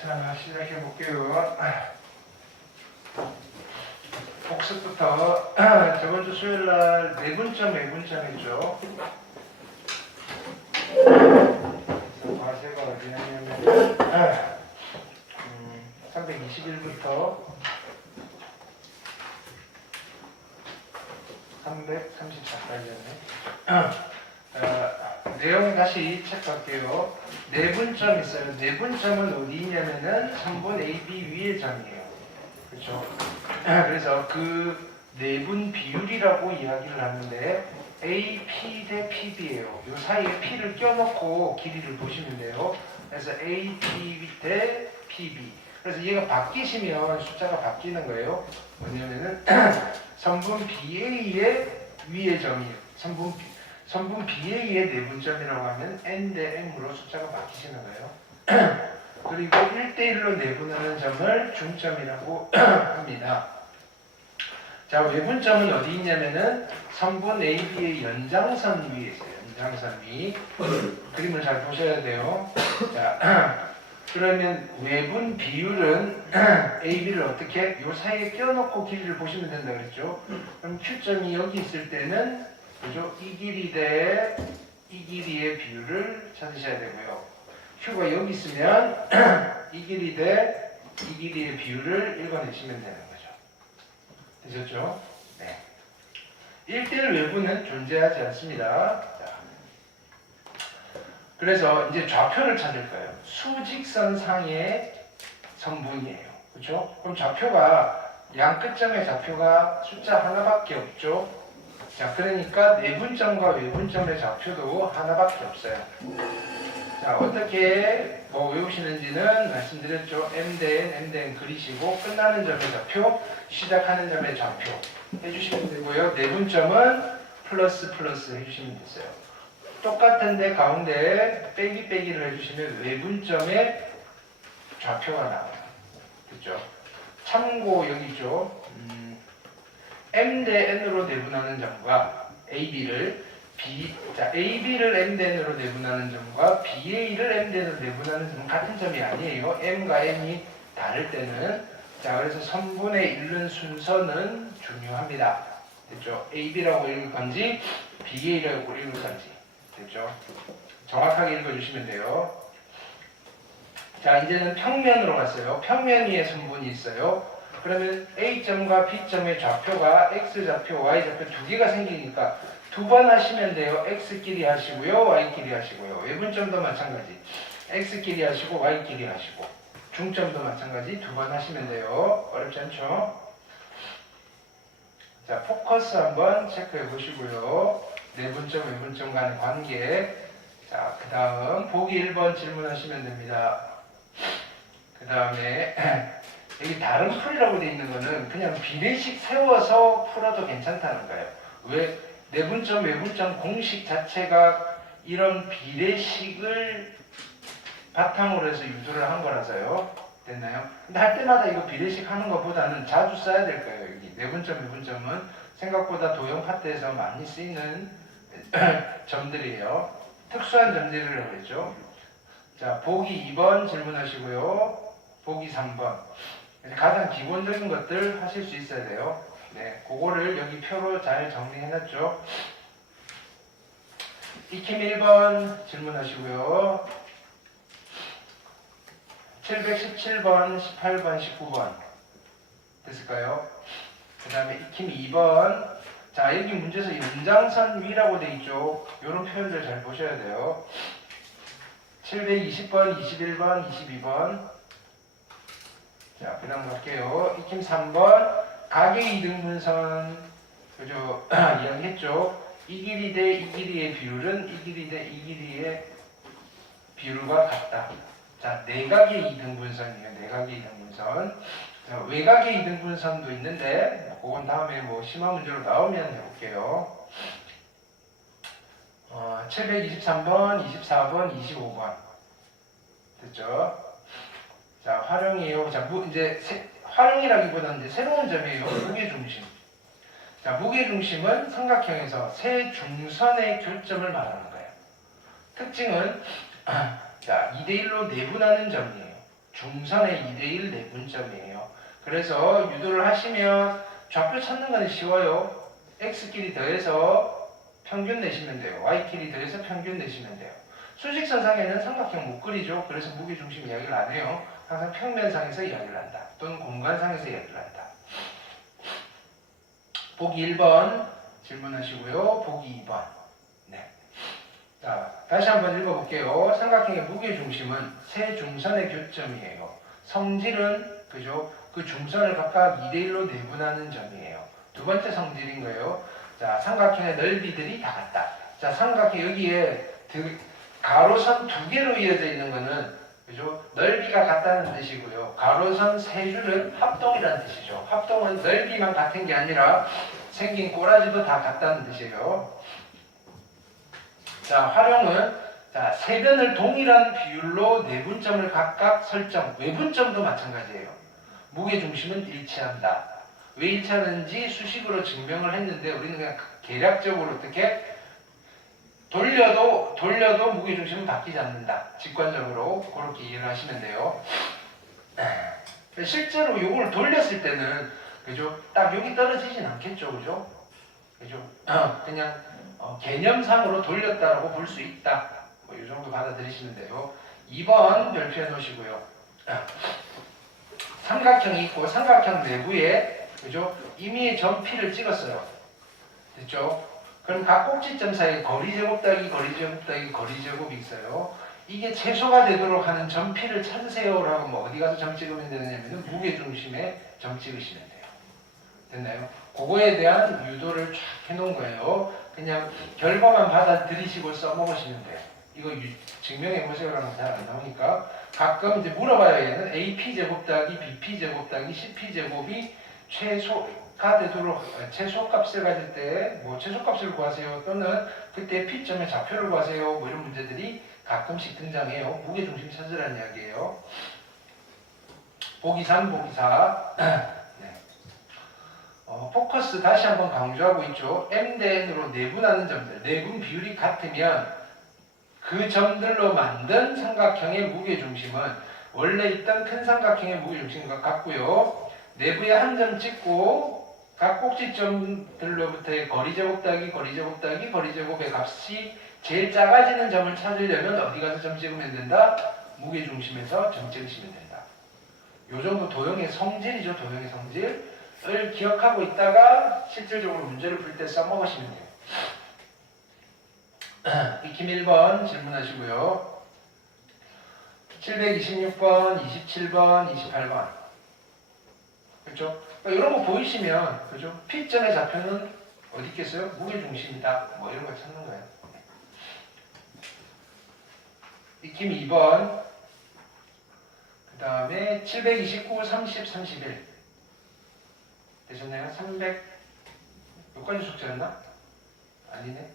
자, 시작해 볼게요. 복습부터 저번 주 수요일 날 내분점, 외분점 했죠. 그래서 과세가 어디냐면 321부터 334까지였네. 내용 다시 체크할게요. 내분점 있어요. 내분점은 어디 있냐면은 3분 AB 위의 점이에요. 그렇죠? 그래서 그 내분 비율이라고 이야기를 하는데 AP 대 PB예요. 이 사이에 P를 껴놓고 길이를 보시면 돼요. 그래서 AP 대 PB. 그래서 얘가 바뀌시면 숫자가 바뀌는 거예요. 뭐냐면은 선분 BA의 위의 점이에요. 선분 BA의 내분점이라고 하면 N 대 M으로 숫자가 바뀌시는 거예요. 그리고 1대1로 내분하는 점을 중점이라고 합니다. 자, 외분점은 어디 있냐면은 선분 AB의 연장선 위에 있어요. 연장선 위. 그림을 잘 보셔야 돼요. 자, 그러면 외분 비율은 AB를 어떻게? 이 사이에 껴놓고 길이를 보시면 된다 그랬죠. 그럼 Q점이 여기 있을 때는 그죠? 이 길이 대 이 길이의 비율을 찾으셔야 되고요. Q가 여기 있으면 이 길이 대 이 길이의 비율을 읽어내시면 되는 거죠. 되셨죠? 네. 1대1 외부는 존재하지 않습니다. 자, 그래서 이제 좌표를 찾을 거예요. 수직선상의 선분이에요. 그렇죠? 그럼 좌표가 양 끝점의 좌표가 숫자 하나밖에 없죠. 자, 그러니까 내분점과 외분점의 좌표도 하나밖에 없어요. 자, 어떻게 외우시는지는 말씀드렸죠. M 대 N, M 대 N 그리시고 끝나는 점의 좌표, 시작하는 점의 좌표 해주시면 되고요. 내분점은 플러스 플러스 해주시면 되세요. 똑같은데 가운데 빼기 빼기를 해주시면 외분점의 좌표가 나와요. 그렇죠? 참고 여기 있죠. M 대 N으로 내분하는 점과 AB를 AB를 M 대 N으로 내분하는 점과 BA를 M 대 N으로 내분하는 점은 같은 점이 아니에요. M과 N이 다를 때는. 자, 그래서 선분의 읽는 순서는 중요합니다. 됐죠? AB라고 읽을 건지 BA라고 읽을 건지. 됐죠? 정확하게 읽어주시면 돼요. 자, 이제는 평면으로 갔어요. 평면 위에 선분이 있어요. 그러면 A점과 B점의 좌표가 X좌표, Y좌표 두 개가 생기니까 두 번 하시면 돼요. X끼리 하시고요. Y끼리 하시고요. 외분점도 마찬가지. X끼리 하시고 Y끼리 하시고 중점도 마찬가지 두 번 하시면 돼요. 어렵지 않죠? 자, 포커스 한번 체크해 보시고요. 내분점, 외분점 간의 관계. 자, 그 다음 보기 1번 질문하시면 됩니다. 그 다음에 여기 다른 풀이라고 되어 있는 거는 그냥 비례식 세워서 풀어도 괜찮다는 거예요. 왜? 내분점, 외분점 공식 자체가 이런 비례식을 바탕으로 해서 유도를 한 거라서요. 됐나요? 근데 할 때마다 이거 비례식 하는 것보다는 자주 써야 될 거예요. 여기 내분점, 외분점은 생각보다 도형 파트에서 많이 쓰이는 점들이에요. 특수한 점들이라고 했죠. 자, 보기 2번 질문하시고요. 보기 3번. 가장 기본적인 것들 하실 수 있어야 돼요. 네, 그거를 여기 표로 잘 정리해놨죠. 익힘 1번 질문하시고요. 717번, 18번, 19번 됐을까요? 그 다음에 익힘 2번. 자, 여기 문제에서 연장선 위라고 돼 있죠. 이런 표현들 잘 보셔야 돼요. 720번, 21번, 22번. 자, 그 다음 갈게요. 익힘 3번. 가계 이등분선, 그죠? 이야기했죠. 이 길이 대 이 길이의 비율은 이 길이 대 이 길이의 비율과 같다. 자, 내각의 이등분선이에요. 내각의 이등분선. 자, 외각의 이등분선도 있는데, 그건 다음에 심화 문제로 나오면 해볼게요. 723번, 24번, 25번. 됐죠? 자, 활용이에요. 자, 이제 활용이라기보다는 이제 새로운 점이에요. 무게중심. 자, 무게중심은 삼각형에서 세 중선의 교점을 말하는 거예요. 특징은 자, 2대1로 내분하는 점이에요. 중선의 2대1 내분점이에요. 그래서 유도를 하시면 좌표 찾는 건 쉬워요. x끼리 더해서 평균 내시면 돼요. y끼리 더해서 평균 내시면 돼요. 수직선상에는 삼각형 못 그리죠. 그래서 무게중심 이야기를 안 해요. 항상 평면상에서 이야기를 한다. 또는 공간상에서 이야기를 한다. 보기 1번 질문하시고요. 보기 2번. 네. 자, 다시 한번 읽어볼게요. 삼각형의 무게중심은 세 중선의 교점이에요. 성질은 그죠? 그 중선을 각각 2대1로 내분하는 점이에요. 두 번째 성질인 거예요. 자, 삼각형의 넓이들이 다 같다. 자, 삼각형 여기에 가로선 두 개로 이어져 있는 거는 그죠? 넓이가 같다는 뜻이고요. 가로선 세 줄은 합동이라는 뜻이죠. 합동은 넓이만 같은 게 아니라 생긴 꼬라지도 다 같다는 뜻이에요. 자, 활용은 자, 세 변을 동일한 비율로 내분점을 각각 설정. 외분점도 마찬가지예요. 무게중심은 일치한다. 왜 일치하는지 수식으로 증명을 했는데 우리는 그냥 계략적으로 어떻게 돌려도 무게중심은 바뀌지 않는다. 직관적으로 그렇게 이해를 하시면 돼요. 실제로 이걸 돌렸을 때는 그죠? 딱 여기 떨어지진 않겠죠, 그죠? 그죠? 그냥 개념상으로 돌렸다라고 볼 수 있다. 뭐 이 정도 받아들이시면 돼요. 2번 별표해 놓으시고요. 삼각형이 있고 삼각형 내부에 그죠? 이미 점 P를 찍었어요. 됐죠? 그럼 각 꼭지점 사이에 거리 제곱 더하기 거리 제곱 더하기 거리 제곱이 있어요. 이게 최소가 되도록 하는 점 P를 찾으세요라고 뭐 어디 가서 점 찍으면 되느냐면 무게중심에 점 찍으시면 돼요. 됐나요? 그거에 대한 유도를 쫙 해놓은 거예요. 그냥 결과만 받아들이시고 써먹으시면 돼요. 이거 증명해보세요라는 거 잘 안 나오니까 가끔 이제 물어봐요. 얘는 AP제곱 더하기 BP제곱 더하기 CP제곱이 최소가 되도록 최소값을 가질 때 뭐 최소값을 구하세요 또는 그때 P점의 좌표를 구하세요 뭐 이런 문제들이 가끔씩 등장해요. 무게중심 찾으라는 이야기예요. 보기 3, 보기 4 네. 포커스 다시 한번 강조하고 있죠. M 대 N으로 내분하는 점들 내분 비율이 같으면 그 점들로 만든 삼각형의 무게중심은 원래 있던 큰 삼각형의 무게중심과 같고요. 내부에 한 점 찍고 각 꼭지점들로부터의 거리제곱 더하기 거리제곱 더하기 거리제곱의 값이 제일 작아지는 점을 찾으려면 어디 가서 점 찍으면 된다? 무게중심에서 점 찍으시면 된다. 요 정도 도형의 성질이죠. 도형의 성질을 기억하고 있다가 실질적으로 문제를 풀 때 써먹으시면 돼요. 익힘 1번 질문하시고요. 726번, 27번, 28번. 그렇죠? 그러니까 이런 거 보이시면 그죠? P점의 좌표는 어디 있겠어요? 무게중심이다. 뭐 이런 거 찾는 거예요. 익힘 2번. 그 다음에 729, 30, 31. 되셨나요? 300. 여기까지 숙제였나? 아니네.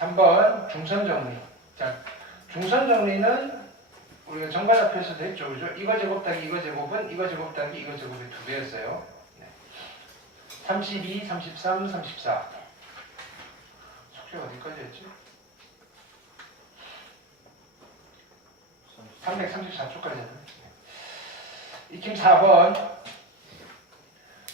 3번 중선 정리. 자, 중선 정리는 우리가 정과좌표에서도 했죠, 그죠? 이거 제곱 더하기 이거 제곱은 이거 제곱 더하기 이거 제곱의 2배였어요. 네. 32, 33, 34. 숙제 어디까지였지? 334초까지 했네. 익힘 4번.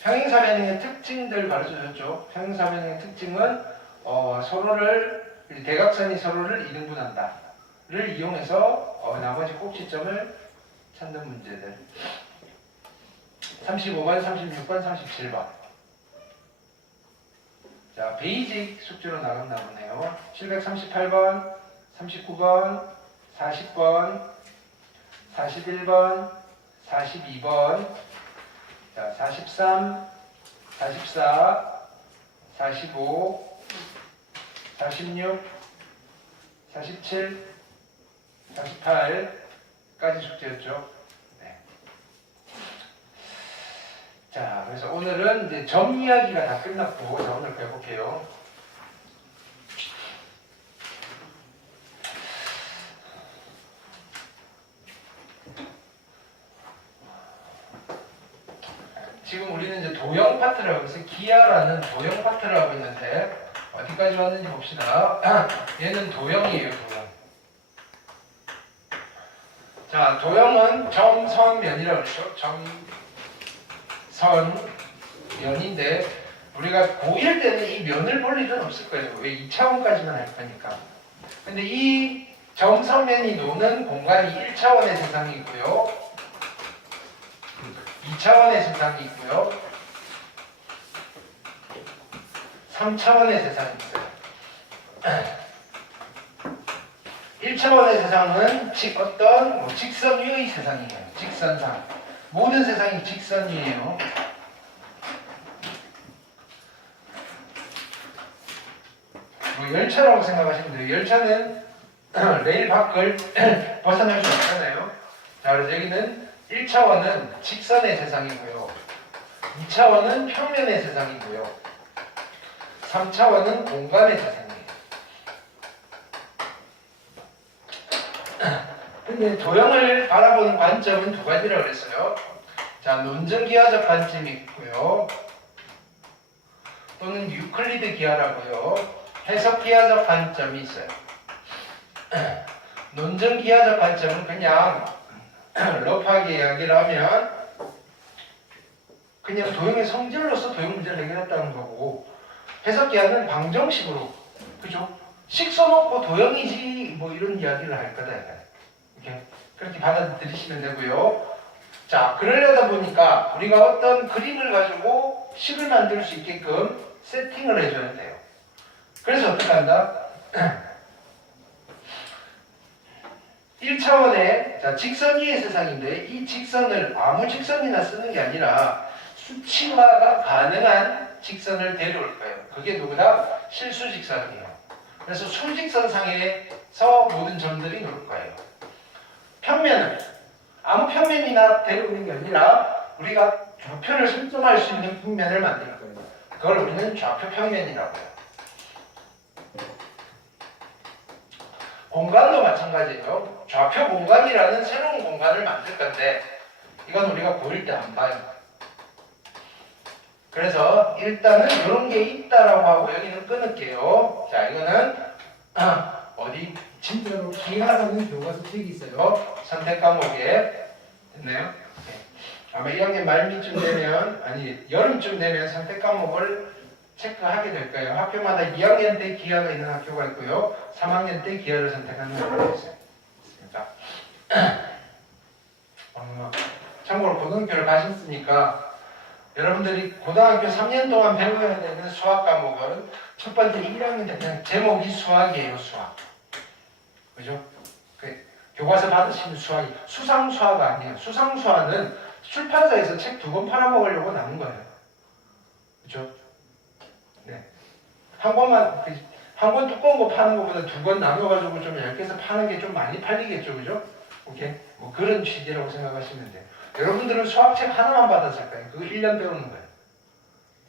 평행사변형의 특징들 가르쳐줬죠. 평행사변형의 특징은 서로를 대각선이 서로를 이등분한다를 이용해서 나머지 꼭지점을 찾는 문제들. 35번, 36번, 37번. 자, 베이직 숙제로 나갔나 보네요. 738번, 39번, 40번, 41번, 42번, 자, 43, 44, 45, 46, 47, 48까지 숙제였죠. 네. 자, 그래서 오늘은 이제 점 이야기가 다 끝났고, 자, 오늘 배워볼게요. 지금 우리는 이제 도형 파트를 하고 있어요. 기하라는 도형 파트를 하고 있는데, 어디까지 왔는지 봅시다. 얘는 도형이에요, 도형. 자, 도형은 점선면이라고 그러죠. 점선면인데 우리가 고1 때는 이 면을 볼 일은 없을 거예요. 왜 2차원까지만 할 거니까. 근데 이 점선면이 노는 공간이 1차원의 세상이 있고요. 2차원의 세상이 있고요. 3차원의 세상이 있어요. 1차원의 세상은 어떤 직선위의 세상이에요. 직선상. 모든 세상이 직선이에요. 열차라고 생각하시면 돼요. 열차는 레일 밖을 벗어날 수 없잖아요. 자, 그래서 여기는 1차원은 직선의 세상이고요. 2차원은 평면의 세상이고요. 3차원은 공간의 세상이에요. 근데 도형을 바라보는 관점은 두 가지라고 그랬어요. 자, 논증기하적 관점이 있고요. 또는 유클리드 기하라고요. 해석기하적 관점이 있어요. 논증기하적 관점은 그냥 러프하게 이야기를 하면 그냥 도형의 성질로서 도형 문제를 해결했다는 거고, 해석기하는 방정식으로, 그죠? 식 써놓고 도형이지 뭐 이런 이야기를 할 거다. 이렇게 그렇게 받아들이시면 되고요. 자, 그러려다 보니까 우리가 어떤 그림을 가지고 식을 만들 수 있게끔 세팅을 해줘야 돼요. 그래서 어떻게 한다? 1차원의 직선위의 세상인데 이 직선을 아무 직선이나 쓰는 게 아니라 수치화가 가능한 직선을 데려올 거예요. 그게 누구나 실수직선이에요. 그래서 수직선상에서 모든 점들이 놓을 거예요. 평면은 아무 평면이나 데려오는 게 아니라 우리가 좌표를 설정할 수 있는 평면을 만들 거예요. 그걸 우리는 좌표 평면이라고 해요. 공간도 마찬가지예요. 좌표 공간이라는 새로운 공간을 만들 건데 이건 우리가 보일 때 안 봐요. 그래서 일단은 이런 게 있다라고 하고 여기는 끊을게요. 자, 이거는 어디 진짜로 기하라는 교과서 책이 있어요. 선택 과목에 됐나요? 네. 아마 2학년 말미쯤 되면 여름쯤 되면 선택 과목을 체크하게 될 거예요. 학교마다 2학년 때 기하가 있는 학교가 있고요. 3학년 때 기하를 선택하는 학교가 있어요. 참고로 고등학교를 가셨으니까 여러분들이 고등학교 3년 동안 배워야 되는 수학 과목은 첫 번째 1학년 때 그냥 제목이 수학이에요. 수학. 그죠? 교과서 받으시는 수학이 수상수화가 아니에요. 수상수화는 출판사에서 책 2권 팔아먹으려고 나온 거예요. 그죠? 네. 한 권 두꺼운 거 파는 것보다 2권 나눠가지고 좀 얇게 해서 파는 게 좀 많이 팔리겠죠. 그죠? 오케이? 뭐 그런 취지라고 생각하시면 돼요. 여러분들은 수학책 하나만 받았을 거예요. 그거 1년 배우는 거예요.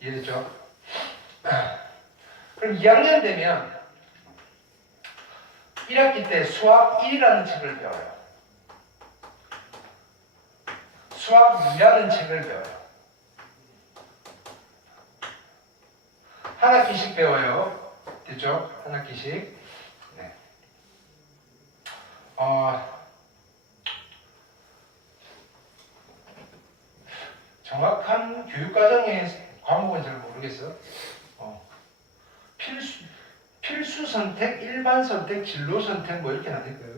이해됐죠? 그럼 2학년 되면 1학기 때 수학 1이라는 책을 배워요. 수학 2라는 책을 배워요. 한 학기씩 배워요. 됐죠? 한 학기씩. 네. 정확한 교육과정의 과목은 잘 모르겠어. 필수 선택, 일반 선택, 진로 선택 뭐 이렇게 나뉠 거예요.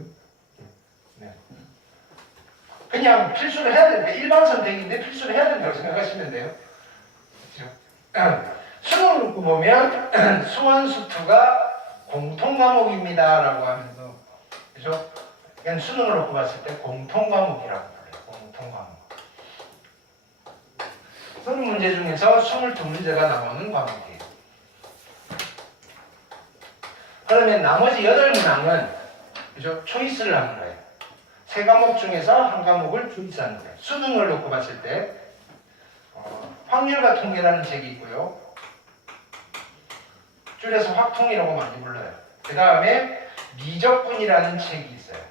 네. 그냥 필수를 해야 되니까 일반 선택인데 필수를 해야 된다고 생각하시면 돼요. 그렇죠? 수능을 놓고 보면 수원수투가 공통 과목입니다라고 하면서, 그죠? 그냥 수능을 놓고 봤을 때 공통 과목이라고 불러요. 공통 과목. 수능 문제 중에서 22문제가 나오는 과목이에요. 그러면 나머지 8문항은 그죠? 초이스를 하는 거예요. 3과목 중에서 한 과목을 초이스하는 거예요. 수능을 놓고 봤을 때 확률과 통계라는 책이 있고요. 줄여서 확통이라고 많이 불러요. 그 다음에 미적분이라는 책이 있어요.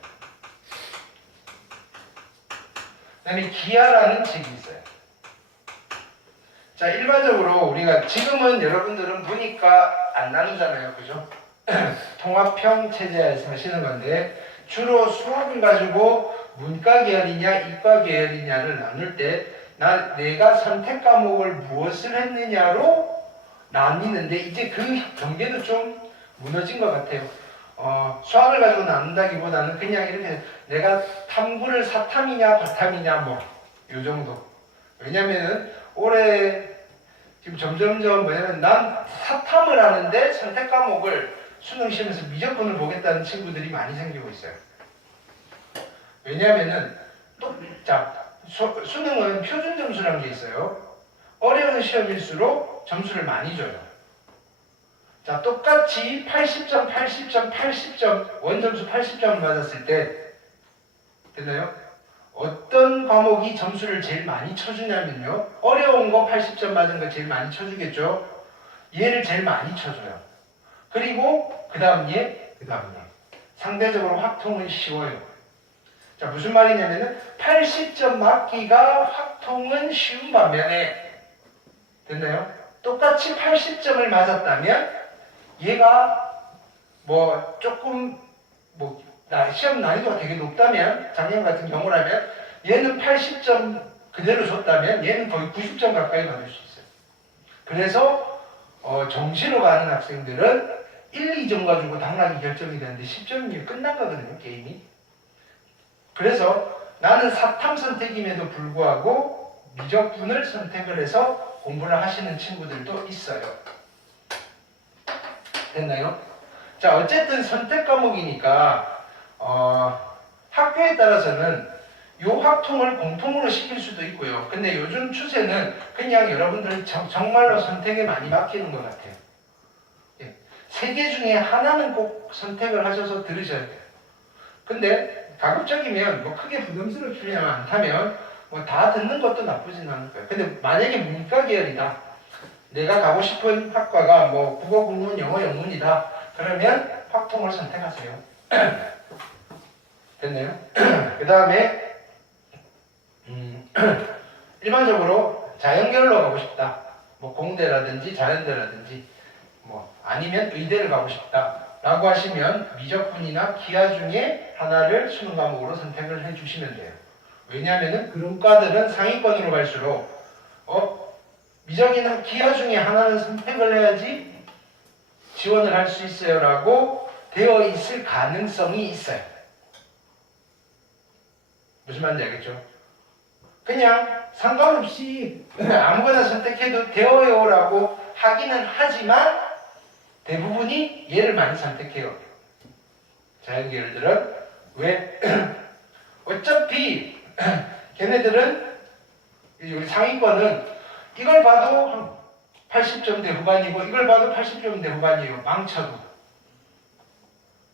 그 다음에 기하라는 책이 있어요. 자, 일반적으로 우리가 지금은 여러분들은 문이과 안 나누잖아요. 그죠? 통합형 체제에서 하시는 건데 주로 수학을 가지고 문과 계열이냐 이과 계열이냐를 나눌 때 내가 선택 과목을 무엇을 했느냐로 나뉘는데 이제 그 경계도 좀 무너진 것 같아요. 수학을 가지고 나눈다기보다는 그냥 이렇게 내가 탐구를 사탐이냐 과탐이냐 뭐 요 정도. 왜냐면은 올해 지금 점점점 뭐냐면 난 사탐을 하는데 선택 과목을 수능 시험에서 미적분을 보겠다는 친구들이 많이 생기고 있어요. 왜냐면은 수능은 표준 점수라는 게 있어요. 어려운 시험일수록 점수를 많이 줘요. 자, 똑같이 80점, 80점, 80점, 원점수 80점을 맞았을 때 됐나요? 어떤 과목이 점수를 제일 많이 쳐주냐면요. 어려운 거 80점 맞은 거 제일 많이 쳐주겠죠. 얘를 제일 많이 쳐줘요. 그리고 그 다음 얘. 상대적으로 확통은 쉬워요. 자, 무슨 말이냐면은 80점 맞기가 확통은 쉬운 반면에 됐나요? 똑같이 80점을 맞았다면 얘가 뭐 조금 시험 난이도가 되게 높다면 작년 같은 경우라면 얘는 80점 그대로 줬다면 얘는 거의 90점 가까이 받을 수 있어요. 그래서 정시로 가는 학생들은 1, 2점 가지고 당락이 결정이 되는데 10점이면 끝난 거거든요, 게임이. 그래서 나는 사탐 선택임에도 불구하고 미적분을 선택을 해서 공부를 하시는 친구들도 있어요. 됐나요? 자, 어쨌든 선택 과목이니까 학교에 따라서는 요 학통을 공통으로 시킬 수도 있고요. 근데 요즘 추세는 그냥 여러분들 정말로 선택에 많이 맡기는 것 같아요. 예. 3개 중에 하나는 꼭 선택을 하셔서 들으셔야 돼요. 근데 가급적이면 뭐 크게 부담스럽지 않다면 뭐 다 듣는 것도 나쁘진 않을 거예요. 근데 만약에 문과 계열이다. 내가 가고 싶은 학과가 뭐 국어, 국문, 영어, 영문이다. 그러면 확통을 선택하세요. 됐나요? 그 다음에 일반적으로 자연계열로 가고 싶다. 뭐 공대라든지 자연대라든지 뭐 아니면 의대를 가고 싶다. 라고 하시면 미적분이나 기하 중에 하나를 수능 과목으로 선택을 해주시면 돼요. 왜냐하면 그런 과들은 상위권으로 갈수록 미적이나 기하 중에 하나는 선택을 해야지 지원을 할 수 있어요 라고 되어 있을 가능성이 있어요. 무슨 말인지 알겠죠? 그냥 상관없이 아무거나 선택해도 되어요 라고 하기는 하지만 대부분이 얘를 많이 선택해요. 자연계열들은 왜? 어차피 걔네들은 우리 상위권은 이걸 봐도 80점대 후반이고 이걸 봐도 80점대 후반이에요. 망쳐도.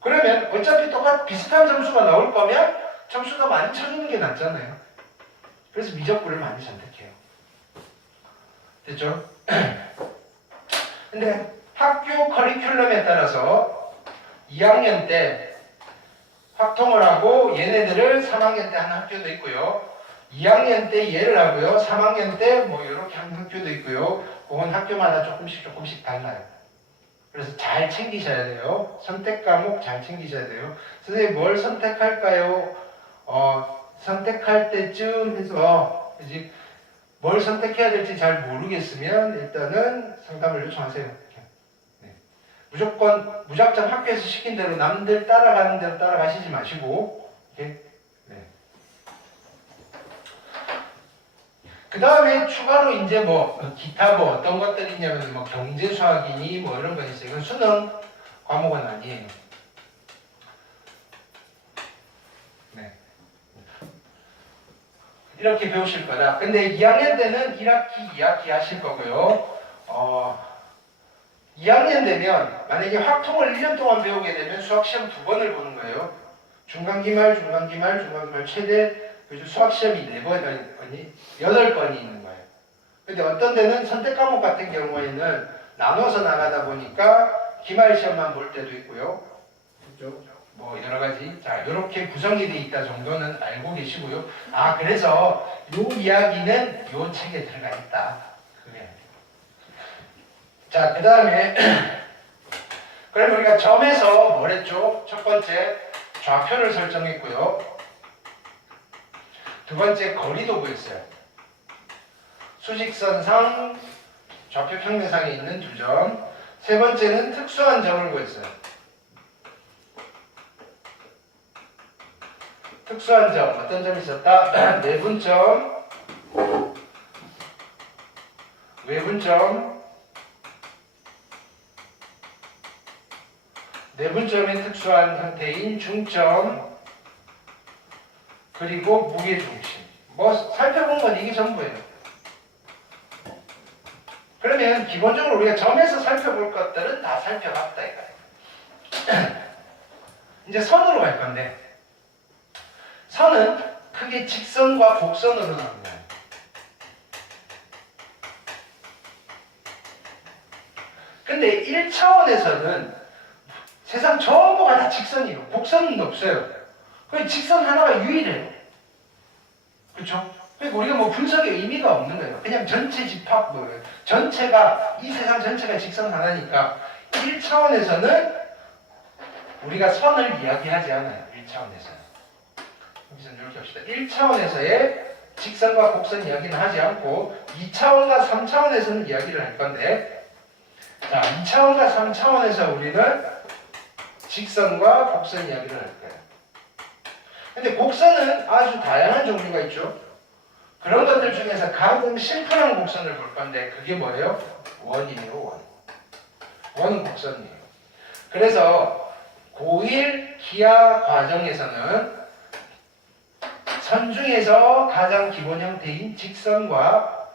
그러면 어차피 비슷한 점수가 나올 거면 점수가 많이 쳐주는 게 낫잖아요. 그래서 미적분을 많이 선택해요. 됐죠? 근데 학교 커리큘럼에 따라서 2학년 때 확통을 하고 얘네들을 3학년 때 하는 학교도 있고요. 2학년 때 얘를 하고요. 3학년 때 뭐 이렇게 하는 학교도 있고요. 그건 학교마다 조금씩 달라요. 그래서 잘 챙기셔야 돼요. 선택 과목 잘 챙기셔야 돼요. 선생님 뭘 선택할까요? 선택할 때쯤 해서 뭘 선택해야 될지 잘 모르겠으면 일단은 상담을 요청하세요. 무작정 학교에서 시킨 대로 남들 따라가는 대로 따라가시지 마시고, 네. 그 다음에 추가로 이제 기타 어떤 것들이 있냐면 경제 수학이니 이런 거 있어요. 이건 수능 과목은 아니에요. 네. 이렇게 배우실 거다. 근데 2학년 때는 1학기, 2학기 하실 거고요. 2학년 되면 만약에 확통을 1년 동안 배우게 되면 수학시험 2번을 보는 거예요. 중간기말 최대 수학시험이 8번이 있는 거예요. 근데 어떤 데는 선택 과목 같은 경우에는 나눠서 나가다 보니까 기말 시험만 볼 때도 있고요. 그렇죠? 뭐 여러 가지. 자, 이렇게 구성이 돼 있다 정도는 알고 계시고요. 그래서 요 이야기는 요 책에 들어가 있다. 그래요. 자, 그 다음에 그럼 우리가 점에서 뭘 했죠? 첫 번째 좌표를 설정했고요. 두 번째 거리도 구했어요. 수직선상 좌표 평면상에 있는 두 점. 세 번째는 특수한 점을 구했어요. 특수한 점, 어떤 점이 있었다? 내분점, 외분점, 내분점의 특수한 형태인 중점, 그리고 무게중심. 뭐 살펴본 건 이게 전부예요. 그러면 기본적으로 우리가 점에서 살펴볼 것들은 다 살펴봤다 이거예요. 이제 선으로 갈 건데, 선은 크게 직선과 곡선으로 나옵니다. 근데 1차원에서는 세상 전부가 다 직선이에요. 곡선은 없어요. 그 직선 하나가 유일해요. 그렇죠? 그러니까 우리가 뭐 분석에 의미가 없는 거예요. 그냥 전체 집합, 전체가, 이 세상 전체가 직선 하나니까 1차원에서는 우리가 선을 이야기하지 않아요. 1차원에서는. 여기서 이렇게 합시다. 1차원에서의 직선과 곡선 이야기는 하지 않고 2차원과 3차원에서는 이야기를 할 건데, 자, 2차원과 3차원에서 우리는 직선과 곡선 이야기를 할 거예요. 근데 곡선은 아주 다양한 종류가 있죠. 그런 것들 중에서 가장 심플한 곡선을 볼 건데 그게 뭐예요? 원이에요. 원. 원은 곡선이에요. 그래서 고1 기하 과정에서는 선 중에서 가장 기본 형태인 직선과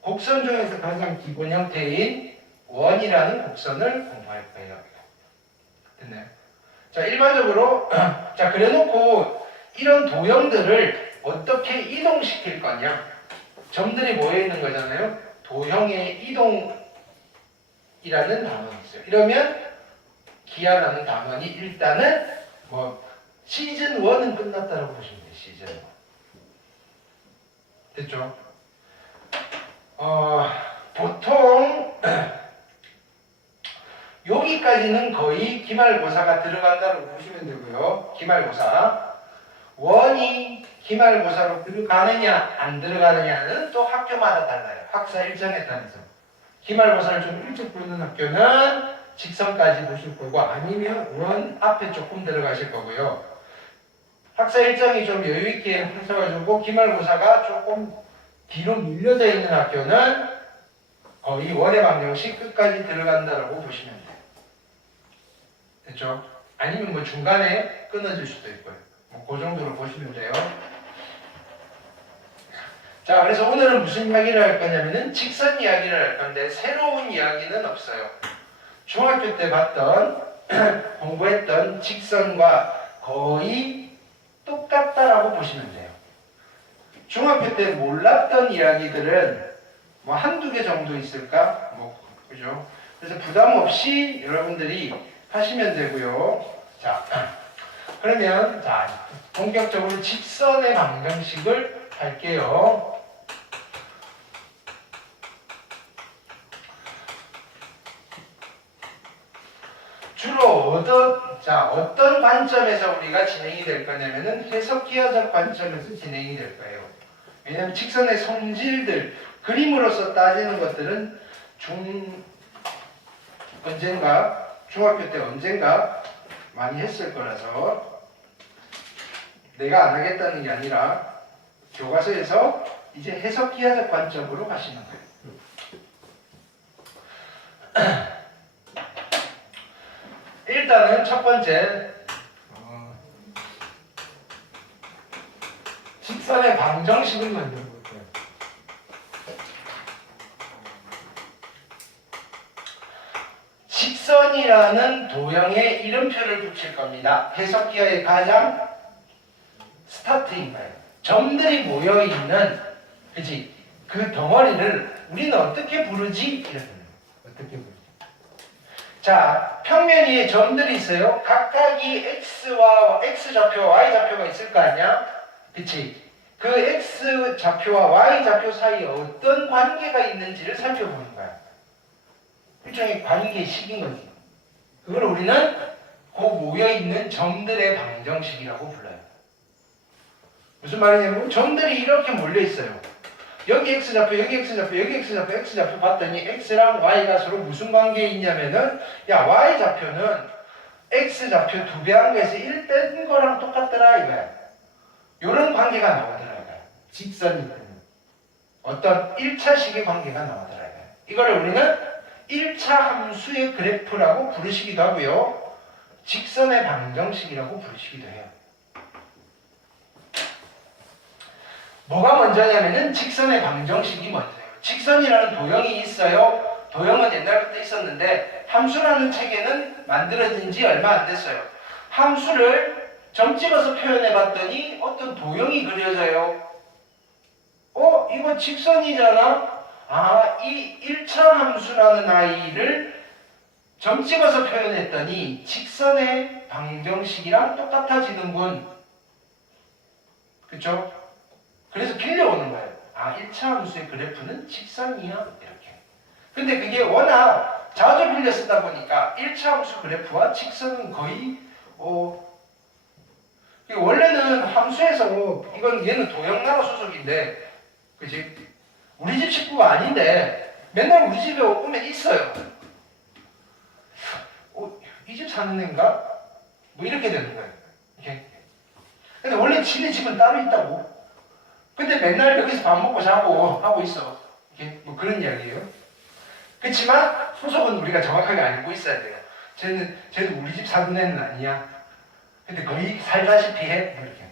곡선 중에서 가장 기본 형태인 원이라는 곡선을 공부할 거예요. 됐나요? 자, 일반적으로 자, 그래놓고 이런 도형들을 어떻게 이동시킬 거냐? 점들이 모여 있는 거잖아요. 도형의 이동이라는 단원이 있어요. 이러면 기하라는 단원이 일단은 뭐 시즌 1은 끝났다고 보시면 돼요. 시즌 1. 됐죠? 보통 여기까지는 거의 기말고사가 들어간다고 보시면 되고요. 기말고사. 원이 기말고사로 들어가느냐 안 들어가느냐는 또 학교마다 달라요. 학사 일정에 따라서. 기말고사를 좀 일찍 보는 학교는 직선까지 보실 거고, 아니면 원 앞에 조금 들어가실 거고요. 학사 일정이 좀 여유있게 하셔가지고 기말고사가 조금 뒤로 밀려져 있는 학교는 거의 원의 방정식 끝까지 들어간다고 보시면 돼요. 됐죠? 아니면 뭐 중간에 끊어질 수도 있고요. 뭐 그 정도로 보시면 돼요. 자, 그래서 오늘은 무슨 이야기를 할 거냐면은 직선 이야기를 할 건데 새로운 이야기는 없어요. 중학교 때 봤던 공부했던 직선과 거의 똑같다라고 보시면 돼요. 중학교 때 몰랐던 이야기들은 뭐 한두 개 정도 있을까? 뭐 그죠? 그래서 부담 없이 여러분들이 하시면 되고요. 자, 그러면 자, 본격적으로 직선의 방정식을 할게요. 주로 어떤 관점에서 우리가 진행이 될 거냐면은 해석기하적 관점에서 진행이 될 거예요. 왜냐하면 직선의 성질들, 그림으로서 따지는 것들은 중학교 때 언젠가 많이 했을 거라서 내가 안 하겠다는 게 아니라 교과서에서 이제 해석기하적 관점으로 가시는 거예요. 일단은 첫 번째 직선의 방정식을 만들어 볼게요. 직선이라는 도형에 이름표를 붙일 겁니다. 해석기하의 가장 스타트인 거예요. 점들이 모여 있는 그치? 그 덩어리를 우리는 어떻게 부르지? 이렇게 어떻게 부르지? 자, 평면 위에 점들이 있어요. 각각이 x와 x좌표와 y좌표가 있을 거 아니야? 그치? 그 x좌표와 y좌표 사이에 어떤 관계가 있는지를 살펴보는 거야. 일종의 관계식인 거지. 그걸 우리는 그 모여있는 점들의 방정식이라고 불러요. 무슨 말이냐면 점들이 이렇게 몰려 있어요. 여기 x좌표, 여기 x좌표, 여기 x좌표, x좌표 봤더니 x랑 y가 서로 무슨 관계에 있냐면은 야 y좌표는 x좌표 2배 한 거에서 1 뺀 거랑 똑같더라 이거야. 요런 관계가 나오더라 이거야. 직선이 어떤 1차식의 관계가 나오더라 이거야. 이거를 우리는 1차 함수의 그래프라고 부르시기도 하고요. 직선의 방정식이라고 부르시기도 해요. 뭐가 먼저냐면은 직선의 방정식이 먼저예요. 직선이라는 도형이 있어요. 도형은 옛날부터 있었는데 함수라는 체계는 만들어진 지 얼마 안 됐어요. 함수를 점 찍어서 표현해 봤더니 어떤 도형이 그려져요. 이거 직선이잖아. 이 1차 함수라는 아이를 점 찍어서 표현했더니 직선의 방정식이랑 똑같아지는군. 그쵸? 그래서 빌려오는 거예요. 1차 함수의 그래프는 직선이야. 이렇게. 근데 그게 워낙 자주 빌려 쓰다 보니까 1차 함수 그래프와 직선은 거의 원래는 함수에서 이건 얘는 도형나라 소속인데 그지? 우리 집 식구가 아닌데 맨날 우리 집에 오면 있어요. 이 집 사는 애인가? 뭐 이렇게 되는 거예요. 이렇게. 근데 원래 지네 집은 따로 있다고. 근데 맨날 여기서 밥 먹고 자고 하고 있어. 이게 뭐 그런 이야기예요. 그렇지만 소속은 우리가 정확하게 알고 있어야 돼요. 쟤는 우리 집 사는 애는 아니야. 근데 거의 살다시피 해. 이렇게.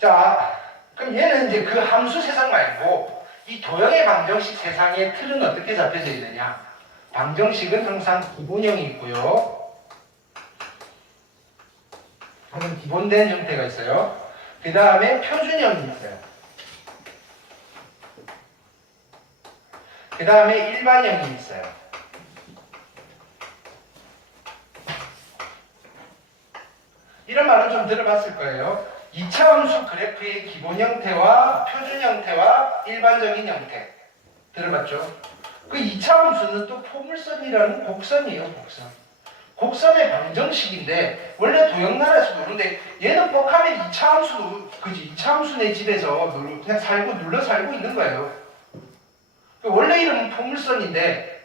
자, 그럼 얘는 이제 그 함수 세상 말고 이 도형의 방정식 세상의 틀은 어떻게 잡혀져 있느냐? 방정식은 항상 기본형이 있고요. 항상 기본된 형태가 있어요. 그 다음에 표준형이 있어요. 그 다음에 일반형이 있어요. 이런 말은 좀 들어봤을 거예요. 2차 함수 그래프의 기본 형태와 표준 형태와 일반적인 형태 들어봤죠? 그 2차 함수는 또 포물선이라는 곡선이에요. 곡선의 방정식인데 원래 도형나라에서도 그런데 얘는 뻑하면 2차 함수 그지? 2차 함수 내 집에서 그냥 눌러 살고 있는 거예요. 원래 이름은 포물선인데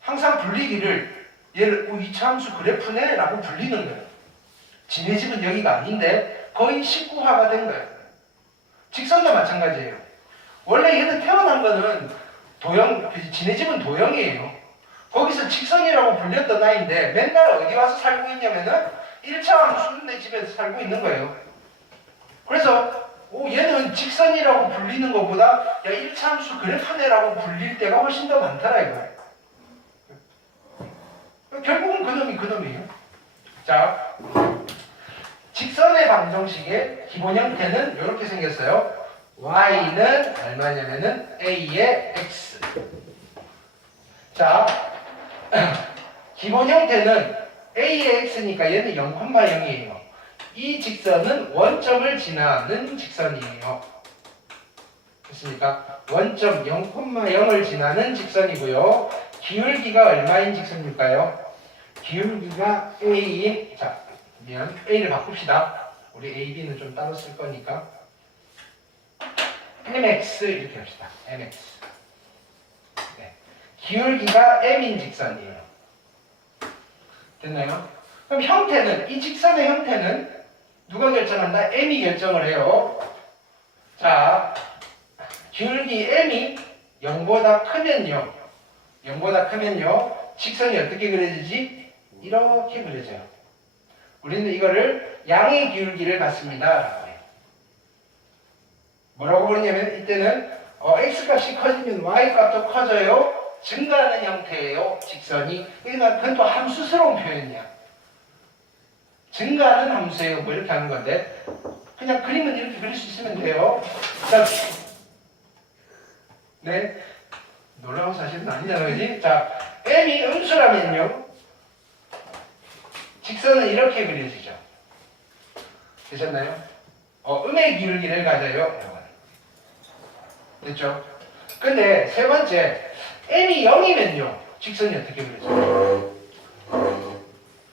항상 불리기를 얘를 2차 함수 그래프네 라고 불리는 거예요. 지네 집은 여기가 아닌데 거의 19화가 된 거예요. 직선도 마찬가지예요. 원래 얘는 태어난 거는 도형, 지네 집은 도형이에요. 거기서 직선이라고 불렸던 아이인데 맨날 어디 와서 살고 있냐면은 1차 함수 내 집에서 살고 있는 거예요. 그래서 얘는 직선이라고 불리는 것보다 야 1차 함수 그래프네라고 불릴 때가 훨씬 더 많더라 이거예요. 결국은 그놈이에요. 자, 직선의 방정식의 기본 형태는 이렇게 생겼어요. y는 얼마냐면은 a의 x. 자, 기본 형태는 a의 x니까 얘는 0,0이에요. 이 직선은 원점을 지나는 직선이에요. 됐습니까? 원점 0,0을 지나는 직선이고요. 기울기가 얼마인 직선일까요? 기울기가 a인, 자, a를 바꿉시다. 우리 a, b는 좀 따로 쓸 거니까 mx 이렇게 합시다. mx. 네. 기울기가 m인 직선이에요. 됐나요? 그럼 형태는, 이 직선의 형태는 누가 결정한다? m이 결정을 해요. 자, 기울기 m이 0보다 크면요. 직선이 어떻게 그려지지? 이렇게 그려져요. 우리는 이거를 양의 기울기를 갖습니다. 뭐라고 그러냐면 이때는 x값이 커지면 y값도 커져요. 증가하는 형태예요. 직선이. 그러니까 그건 또 함수스러운 표현이야. 증가하는 함수예요. 뭐 이렇게 하는 건데 그냥 그림은 이렇게 그릴 수 있으면 돼요. 자, 네, 놀라운 사실은 아니잖아, 그지? 자, m이 음수라면요. 직선은 이렇게 그려지죠. 되셨나요? 음의 기울기를 가져요. 됐죠? 근데 세 번째, m이 0이면요. 직선이 어떻게 그려져요?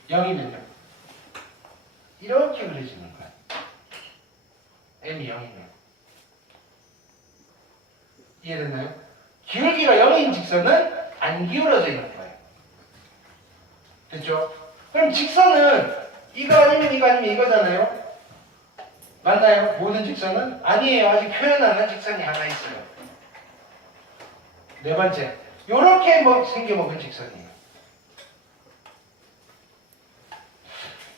0이면요. 이렇게 그려지는 거예요. 기울기 0이네요. 이해됐나요? 기울기가 0인 직선은 안 기울어져 있는 거예요. 됐죠? 그럼 직선은 이거 아니면 이거 아니면 이거잖아요? 맞나요? 모든 직선은? 아니에요. 아직 표현하는 직선이 하나 있어요. 네 번째. 요렇게 생겨먹은 직선이에요.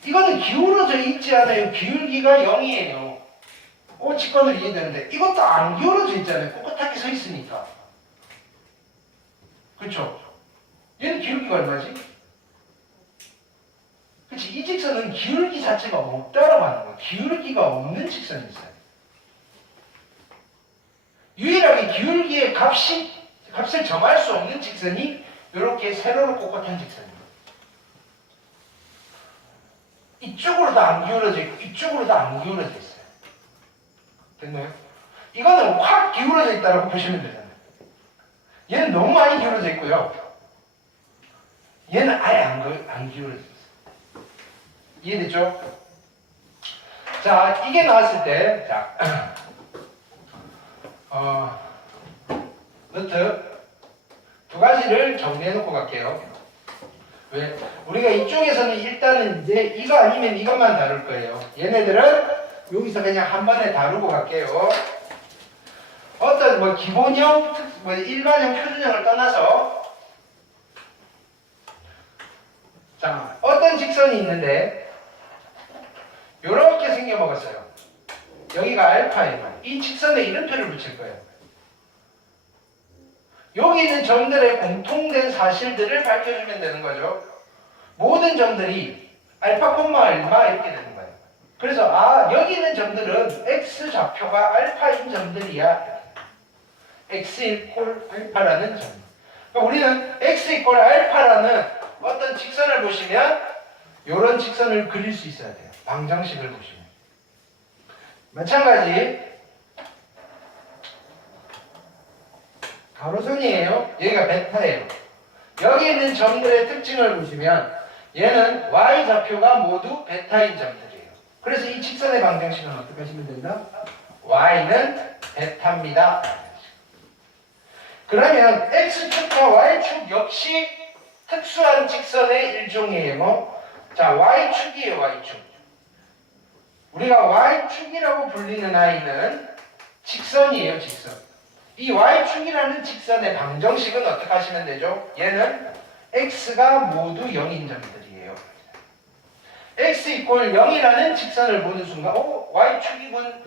이거는 기울어져 있지 않아요. 기울기가 0이에요. 직관을 이해되는데 이것도 안 기울어져 있잖아요. 꼿꼿하게 서 있으니까. 그렇죠? 얘는 기울기가 얼마지? 그렇지? 이 직선은 기울기 자체가 없다라고 하는 거예요. 기울기가 없는 직선이 있어요. 유일하게 기울기의 값을 정할 수 없는 직선이 이렇게 세로로 꼿꼿한 직선이에요. 이쪽으로도 안 기울어져 있고 이쪽으로도 안 기울어져 있어요. 됐나요? 이거는 확 기울어져 있다고 보시면 되잖아요. 얘는 너무 많이 기울어져 있고요. 얘는 아예 안 기울어져 있어요. 이해됐죠? 자, 이게 나왔을 때, 자, 노트 두 가지를 정리해 놓고 갈게요. 왜? 우리가 이쪽에서는 일단은 이제 이거 아니면 이것만 다룰 거예요. 얘네들은 여기서 그냥 한 번에 다루고 갈게요. 어떤 기본형, 일반형, 표준형을 떠나서 자, 어떤 직선이 있는데 이렇게 생겨 먹었어요. 여기가 알파예요. 이 직선에 이름표를 붙일 거예요. 여기 있는 점들의 공통된 사실들을 밝혀주면 되는 거죠. 모든 점들이 알파, 얼마 이렇게 되는 거예요. 그래서 여기 있는 점들은 x 좌표가 알파인 점들이야. x 이퀄 알파라는 점. 그러니까 우리는 x 이퀄 알파라는 어떤 직선을 보시면 이런 직선을 그릴 수 있어야 돼요. 방정식을 보시면. 마찬가지 가로선이에요. 여기가 베타예요. 여기 있는 점들의 특징을 보시면 얘는 y좌표가 모두 베타인 점들이에요. 그래서 이 직선의 방정식은 어떻게 하시면 된다? y는 베타입니다. 그러면 x축과 y축 역시 특수한 직선의 일종이에요. 자, y축이에요. y축. 우리가 y축이라고 불리는 아이는 직선이에요. 직선. 이 y축이라는 직선의 방정식은 어떻게 하시면 되죠? 얘는 x가 모두 0인 점들이에요. x 이퀄 0이라는 직선을 보는 순간 y축이군